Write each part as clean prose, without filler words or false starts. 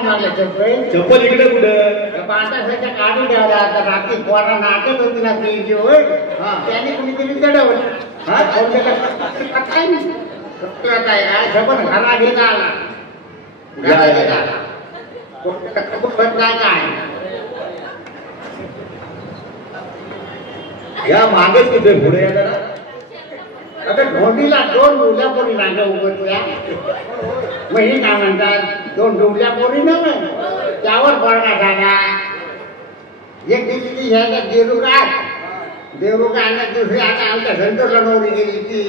मागल्या चप्पल चप्पल इकडे कुठं पाटासाच्या काढून ठेवल्या आता रात्री पोरा नाटक होती ना ती होय त्याने कुणीतरी चढवलं काय झपन घरा घेता आला काय या मागच कुठे पुढे येणार आता ढोंडीला दोन डोल्या पोरी नांग उभत्या मग हे काय म्हणतात दोन डोल्या पोरी ना त्यावर पडला झाला एक दिवशी ह्याच्या देवरुगा आणि दुसरी आता आमच्या संतोषला नवरी गेली ती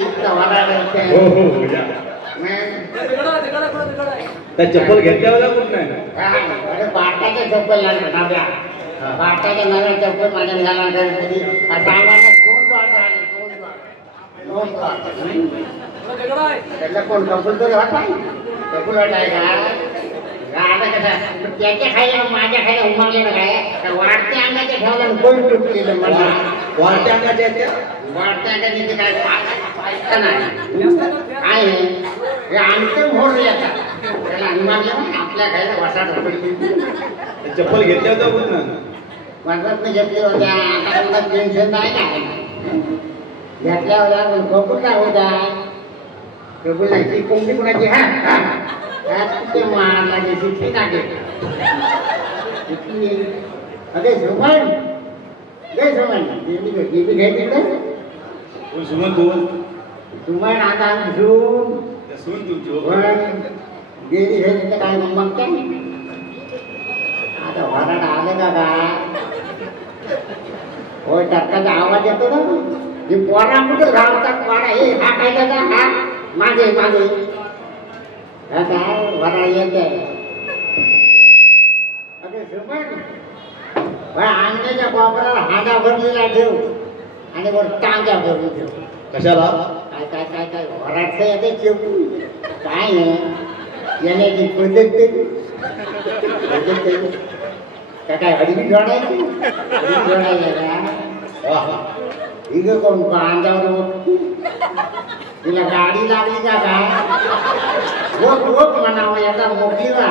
त्या चप्पल घेतल्यावर कुठं नाही बाटाच्या चप्पल लागल्या बाटाच्या नव्या चप्पल माझ्या घ्यायला सामान्य दोन द्वार झाले त्याला कोण कपूल तरी होता कपूल वाटाय का आता कसं त्याच्या खायला माझ्या खायला उमारले ना काय वाढत्या अंगाच्या ठेवला कोण तुटलेलं मला वाढत्या अंगाच्या वाढत्या अंगाचे काय पायचा नाही काय हे अंतर मोडले आता त्याला उमारलं आपल्या खायला वासात चप्पल घेतल्यावर कुठं ना वाटत घेतले होत्या आता टेन्शन नाही काय घेतल्या होत्या कपूल काय होता कपूल नाही कोणती कोणाची हा ते मारला शिक्षी टाके अरे सुमन गे सुमन गेली घ्याय तिकडे सुमन आता सून तुमची गेली घ्याय तिथे काय मग काय आता वराड आले का काय होय टक्काचा आवाज येतो ना हे पोरा कुठे घालतात पोरा हे हा काय का हा मागे मागे काय वराड येते अरे सुमन अंड्याच्या कोपऱ्याला हांडा भरलेला ठेव आणि वर टांग्या भरून ठेव कशाला काय काय काय काय वराडचं येते चिवटू काय येण्याची पद्धत काय अडवी जोडायची इग कोण अंगावर तिला गाडी लागली का काय रोक म्हणावं याचा मोकळीला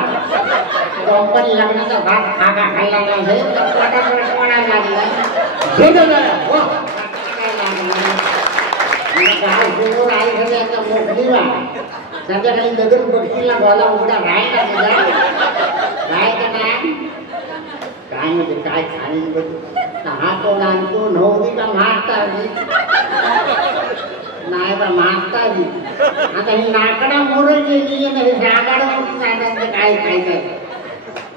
कंपनी लागण्याचा भात खागा खायला नाही मोकळीला संध्याकाळी लगन बक्षीला बोला उघडा राहायला काय का नाही काय म्हणजे काय खाली हा कोण आणतो नव्हती का मारता नाही बा मागता आता ही नाकडा मोर गेली हे रागाडा काय काय काय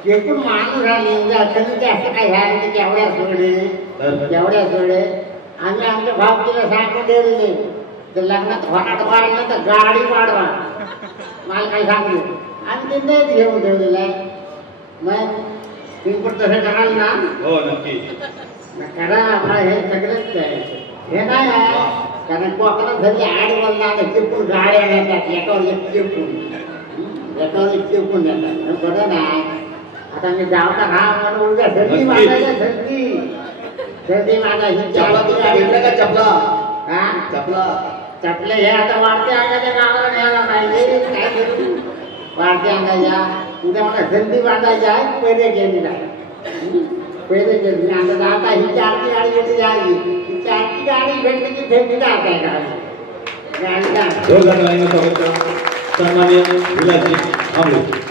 एकूण माणूस झाली कधी असं काय ह्या केवढ्या सोडे आम्ही आमच्या भावकीला सांगून ठेवले तर लग्नात फटाट वाढलं तर गाडी वाढवा मला काही सांगू आम्ही ते नाही घेऊन ठेवलेलं आहे मग तुम्ही पण तसं कराल ना हो नक्की करा मला हे सगळंच हे काय आहे कारण कोकणात झाली आड बोलला चिपून गाड्या नेतात एकावर एक चिपून नेतात बरं नाही आता मी जावता हा म्हणून उद्या सर्दी मागायला सर्दी मागायची चपला हा चपला चपले हे आता वाढत्या अंगाच्या गावाला न्यायला पाहिजे काय करू वाढत्या अंगाच्या उद्या मला सर्दी बांधायची आहे पहिले गेली पहिले गेली आता ही चारची गाडी घेतली जायची ही चारची गाडी भेटली की भेटली जात आहे गाडी सन्माननीय विलासजी आंबळे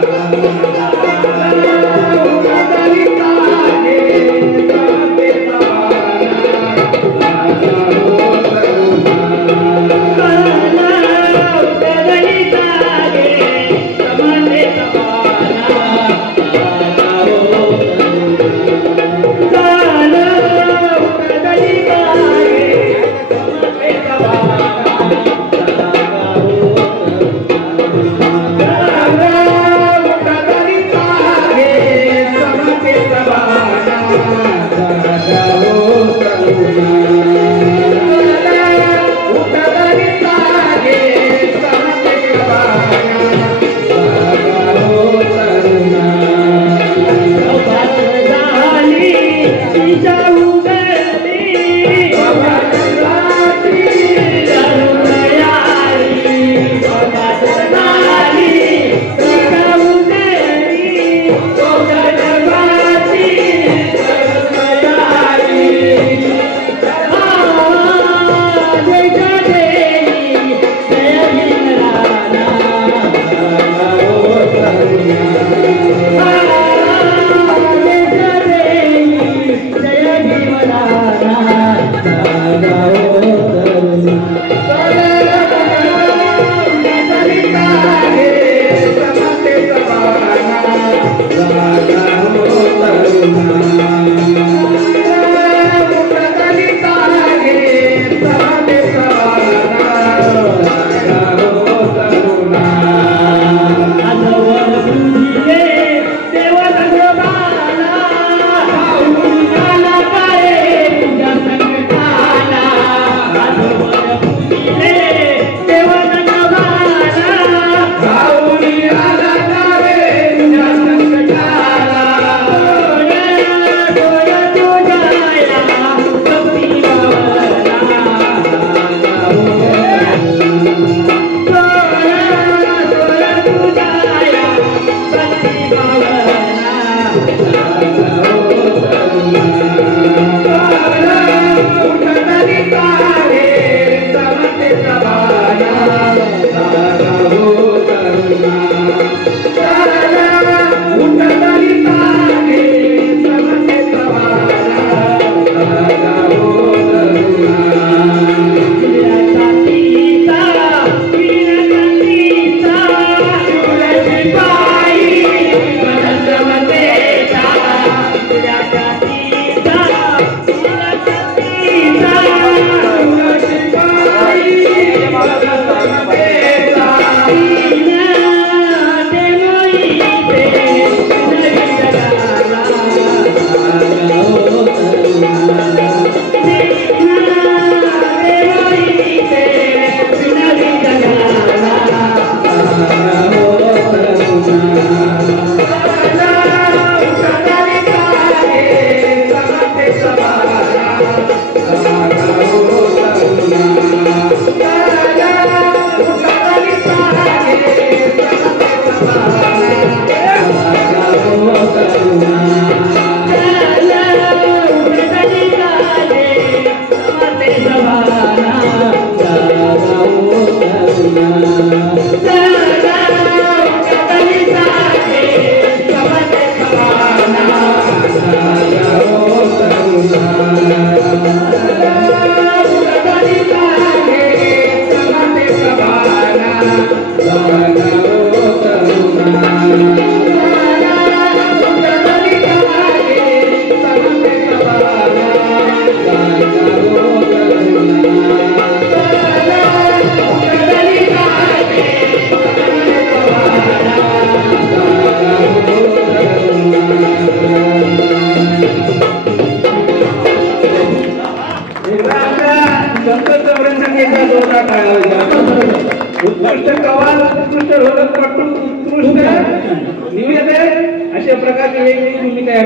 Oh,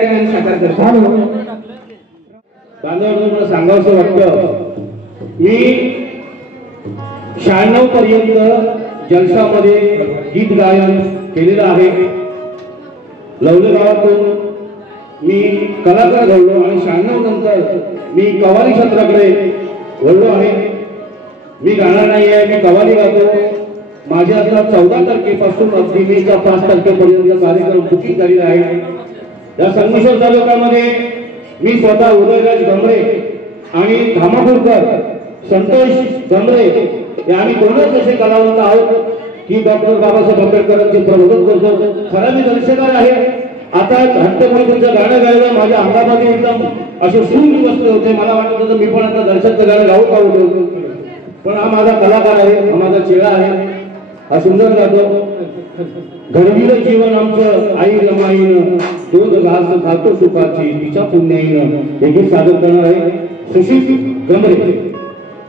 ठिकाणी साकार करतो. बांधवांना मला सांगावंसं वाटतं, मी 96 पर्यंत जलसामध्ये गीत गायन केलेलं आहे. लवले गावातून मी कलाकार घडलो आणि 96 नंतर मी कव्वाली क्षेत्राकडे वळलो आहे. मी गाणार नाही आहे, मी कव्वाली गातो. माझ्या आता 14 तारखेपासून अगदी मेच्या 5 तारखेपर्यंत कार्यक्रम बुकिंग झालेला आहे. या संगमेश्वर तालुक्यामध्ये मी स्वतः उदयराज गमरे आणि धामापूरकर संतोष गमरे हे आम्ही दोनच असे कलावंत आहोत की डॉक्टर बाबासाहेब आंबेडकरांचे प्रबोधन करतो. खरा मी दर्शकार आहे. आता हट्टपणीचं गाणं गायला माझ्या अंगामध्ये एकदम असे सूर बसले होते. मला वाटत होतं मी पण आता दर्शकचं गाणं गाऊ, पण हा माझा कलाकार आहे, हा माझा चेहरा आहे, हा सुंदर गातो. घडविलं जीवन आमचं आई रमाईनं, दूध घास खातो सुखाची तिच्या पुण्याईनं. हे गीत सादर करणार आहे सुशील गमरे.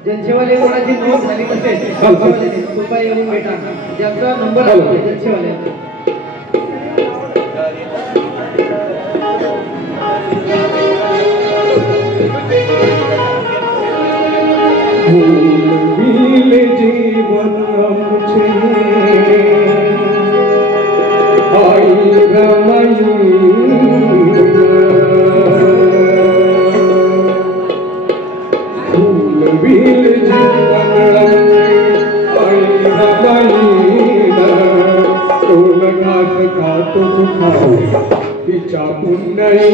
जनसेवाले कोणाची नोंद झाली नसेल कृपया येऊन भेटा. ज्यांचा नंबर आहे जनसेवाल्यांचा. जीवन आमचे आई रमाई फूलवील जीवन आई रमाई कोण घास खातो सुखाई तिच्या पुण्याई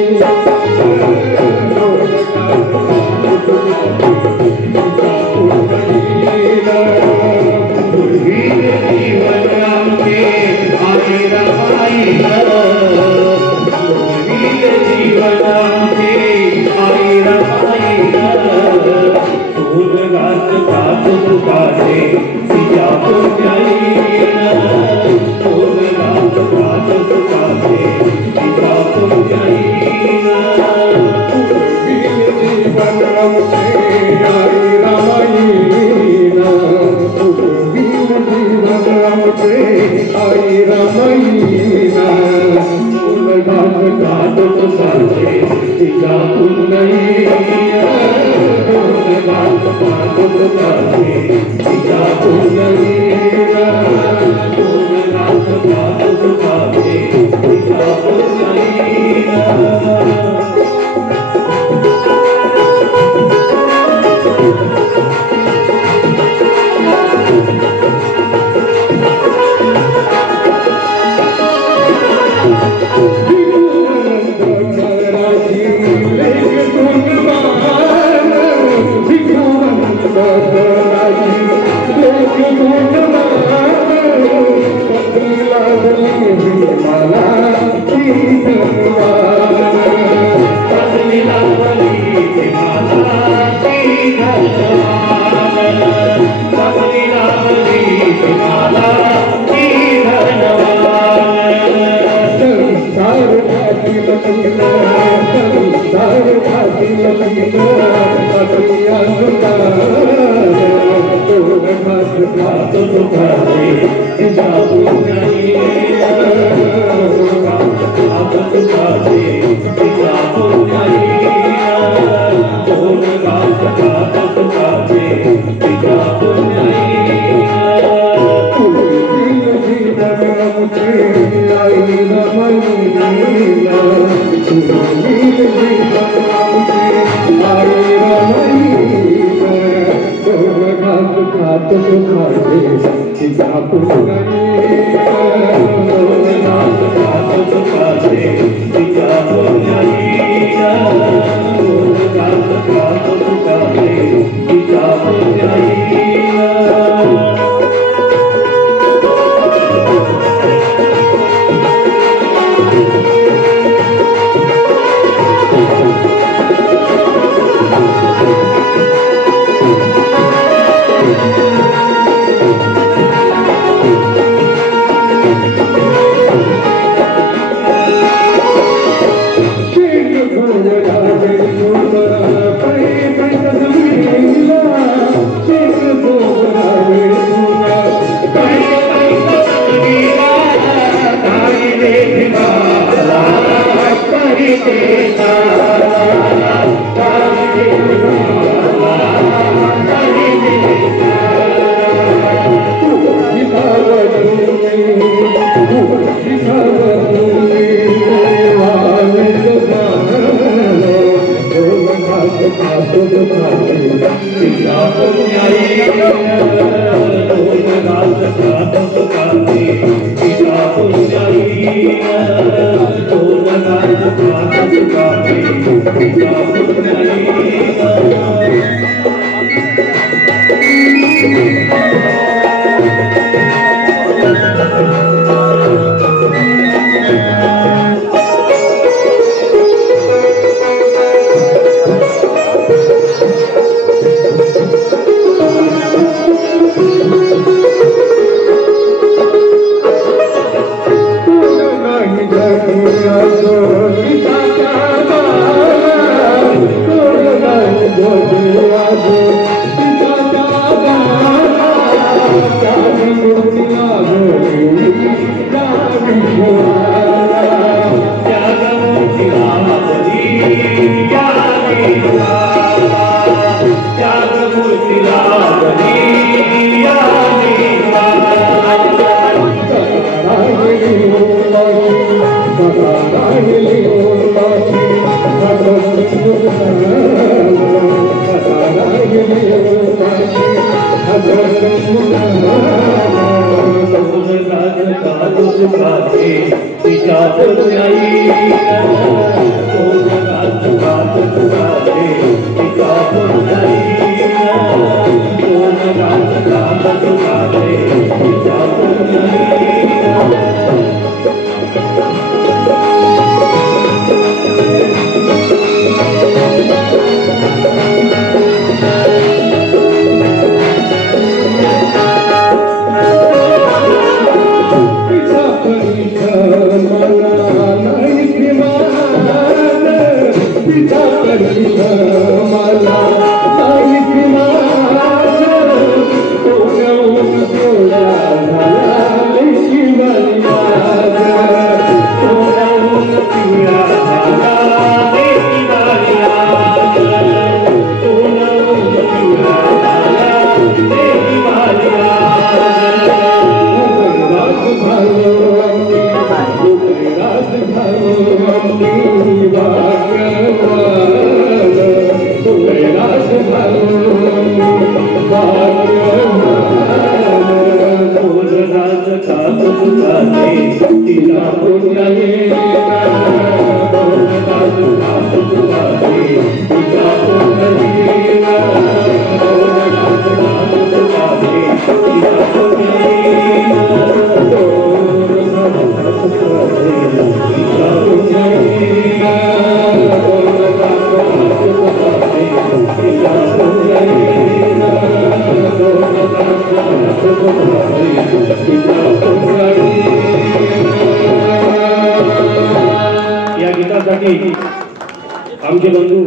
आमचे बंधू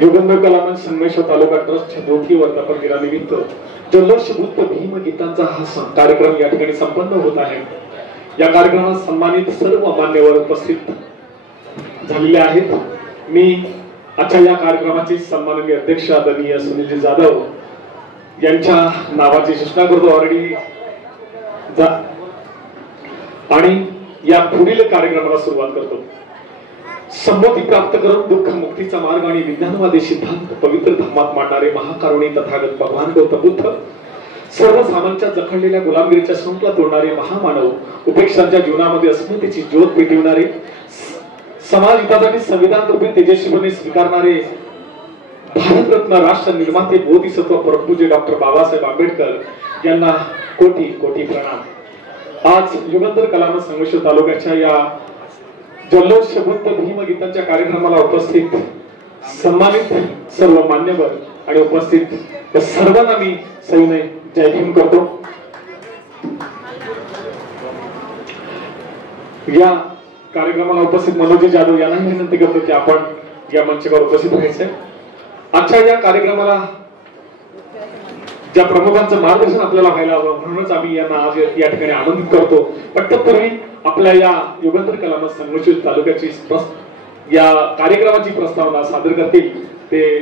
युगंधर कलामंच संगमेश्वर तालुका ट्रस्टच्या 2 वर्धापन दिनानिमित्त जल्लोषभूत भीम गीतांचा हा कार्यक्रम या ठिकाणी संपन्न होत आहे। या कार्यक्रमात सन्मानित सर्व मान्यवर उपस्थित झालेले आहेत। मी आजच्या या कार्यक्रमाचे सन्माननीय अध्यक्ष आदरणीय सुनीलजी जाधव यांच्या नावाची सूचना करतो ऑलरेडी आणि या पुढील कार्यक्रमाला सुरुवात करतो। संमती प्राप्त करून दुःख मुक्तीचा मार्ग आणि विज्ञानवादी सिद्धांत पवित्र धर्मात मांडणारे महाकारुणी तथागत भगवान गौतम बुद्ध, सर्व सामान्यांच्या जखडलेल्या गुलामगिरीच्या संपला तोडणारे महामानव, उपेक्षांच्या जीवनामध्ये अस्मितेची ज्योत पेटविणारे, समाज हितासाठी संविधान रूपी तेजस्वीपणे स्वीकारणारे भारतरत्न राष्ट्र निर्माते बोधिसत्व परमपूज्य डॉक्टर बाबासाहेब आंबेडकर यांना कोटी कोटी प्रणाम। आज युगंधर कलामंच संगमेश्वर तालुक्याच्या या जल्लोषभूत भीम गीतांच्या कार्यक्रमाला उपस्थित सन्मानित सर्व मान्यवर आणि उपस्थित सर्वांना मी सविनय जय भीम करतो। या कार्यक्रमाला उपस्थित मनोजी जाधव यांनाही विनंती करतो की आपण या मंचावर उपस्थित व्हायचंय। आजच्या या कार्यक्रमाला ज्या प्रमुखांचं मार्गदर्शन आपल्याला व्हायला हवं म्हणूनच आम्ही यांना आज या ठिकाणी आमंत्रित करतो। पण तत्पूर्वी आपल्या या युगंधर कलामंच संगमेश्वर तालुक्याची या कार्यक्रमाची प्रस्तावना सादर करतील ते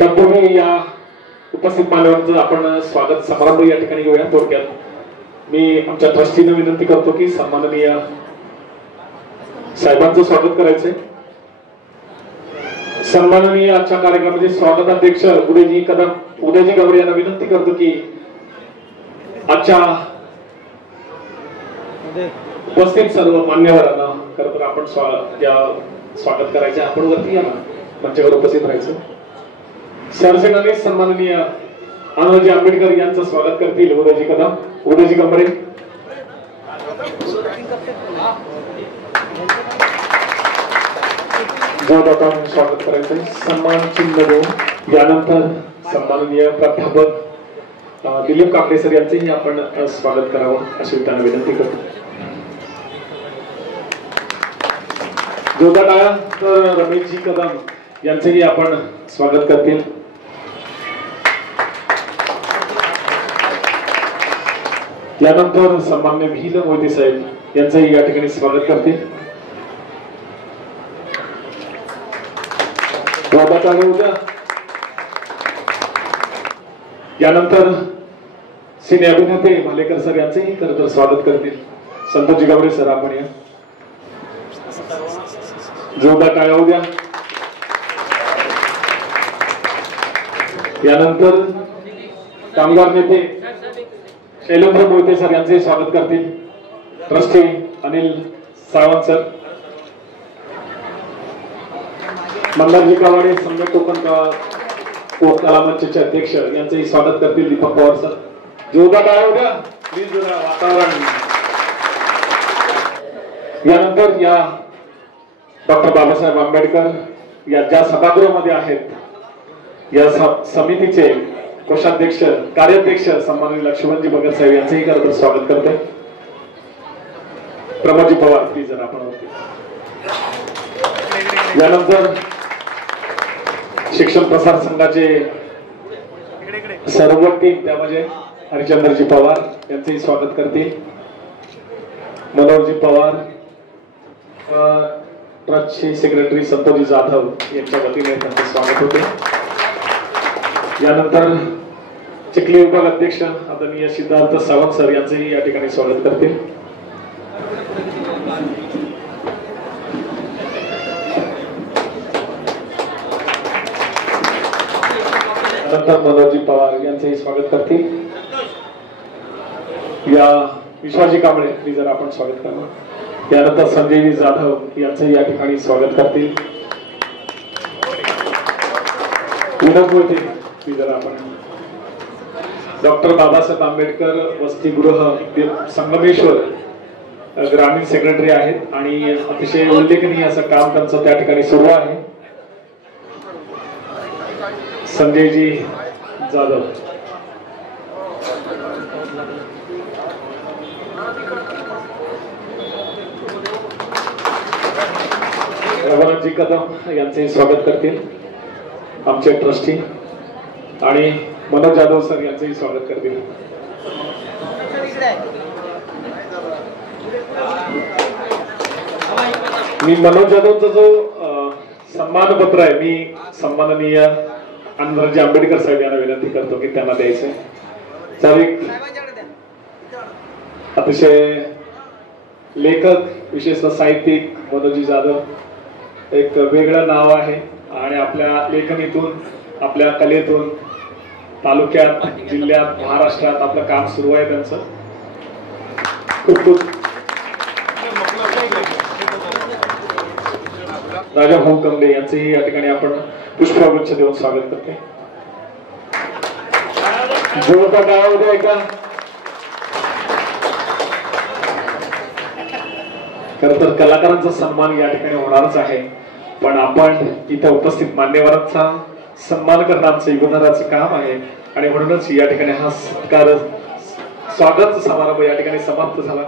तत्पूर्वी या उपस्थित मान्यवरांचं आपण स्वागत समारंभ या ठिकाणी घेऊया। थोडक्यात मी आमच्या ट्रस्टीने विनंती करतो की सन्माननीय साहेबांचं स्वागत करायचंय. सन्माननीय आजच्या कार्यक्रमाचे स्वागताध्यक्ष उदयजी कदम उदयजी गवडे यांना विनंती करतो की आजच्या उपस्थित सर्व मान्यवरांना खरं तर आपण स्वागत करायचे. आपण वरती या मंचावर उपस्थित राहायचं. सरसेनानी सन्माननीय आनंदजी आंबेडकर यांचं स्वागत करतील उदयजी कदम उदयजी गंभरे. जोरदार स्वागत करायचंय. सन्मान चिन्ह देऊन यानंतर सन्माननीय प्राध्यापक दिलीप काकडे सर यांचेही आपण स्वागत करावं अशी त्यांना विनंती करतो. जोरदार टाळ्या तर रमेशजी कदम यांचेही आपण स्वागत करतील. यानंतर सन्मान्य भील मोहिते साहेब यांचंही या ठिकाणी स्वागत करतील. यानंतर सिने अभिनेते भालेकर सर यांचेही खरं तर स्वागत करतील. संतोषजी गावडे सर आपण या जोरदार टाळ्या होऊ द्या. यानंतर कामगार नेते शैलेंद्र मोहिते सर यांचे स्वागत करतील. Trustee Anil Sawant sir. मंदारजी कावाडे सम्यक कोकण कला मंचचे अध्यक्ष यांचेही स्वागत करतील. दीपक पवार सर. जोरदार टाळ्या होऊ द्या. प्लीज जरा वातावरण. यानंतर या डॉक्टर बाबासाहेब आंबेडकर या ज्या सभागृहामध्ये आहेत या समितीचे कोषाध्यक्ष कार्याध्यक्ष सन्माननीय लक्ष्मणजी भगत साहेब यांचेही खरं तर स्वागत करते. प्रमोदजी पवार प्लीज जर आपण. यानंतर शिक्षण प्रसार संघाचे सर्व टीम त्यामध्ये हरिचंद्रजी पवार यांचेही स्वागत करतील. मनोहरजी पवार ट्रस्टचे सेक्रेटरी संतोषजी जाधव यांच्या वतीने त्यांचे स्वागत होते. यानंतर चिखली विभाग अध्यक्ष आदरणीय सिद्धार्थ सावंत सर यांचेही या ठिकाणी स्वागत करतील. नंतर मनोहरजी पवार यांचेही स्वागत करतील. या विश्वाजी कांबळे जर आपण स्वागत करा. यानंतर संजयजी जाधव यांचेही या ठिकाणी स्वागत करतील. विनोद मोहिते जर आपण. डॉक्टर बाबासाहेब आंबेडकर वसतिगृह संगमेश्वर ग्रामीण सेक्रेटरी आहेत आणि अतिशय उल्लेखनीय असं काम त्यांचं त्या ठिकाणी सुरू आहे. संजयजी जाधव. रघुनाथजी कदम यांचे स्वागत करतील आमचे ट्रस्टी आणि मनोज जाधव सर यांचेही स्वागत करतील. मी मनोज जाधवचा जो सन्मानपत्र आहे मी सन्माननीय आनंदजी आंबेडकर साहेब यांना विनंती करतो की त्यांना द्यायचे. अतिशय लेखक विशेषतः साहित्यिक मनोजी जाधव एक वेगळं नाव आहे आणि आपल्या लेखनीतून आपल्या कलेतून तालुक्यात जिल्ह्यात महाराष्ट्रात आपलं काम सुरू आहे त्यांचं. खूप खूप राजा भाऊ कमले यांचेही या ठिकाणी आपण पुष्पगुच्छ देऊन स्वागत करते. जोरदार टाळ्या होऊ द्या. खरं तर कलाकारांचा सन्मान या ठिकाणी होणारच आहे पण आपण इथे उपस्थित मान्यवरांचा सन्मान करणं आमचं योगदानाचं काम आहे आणि म्हणूनच या ठिकाणी हा सत्कार स्वागत समारंभ या ठिकाणी समाप्त झाला.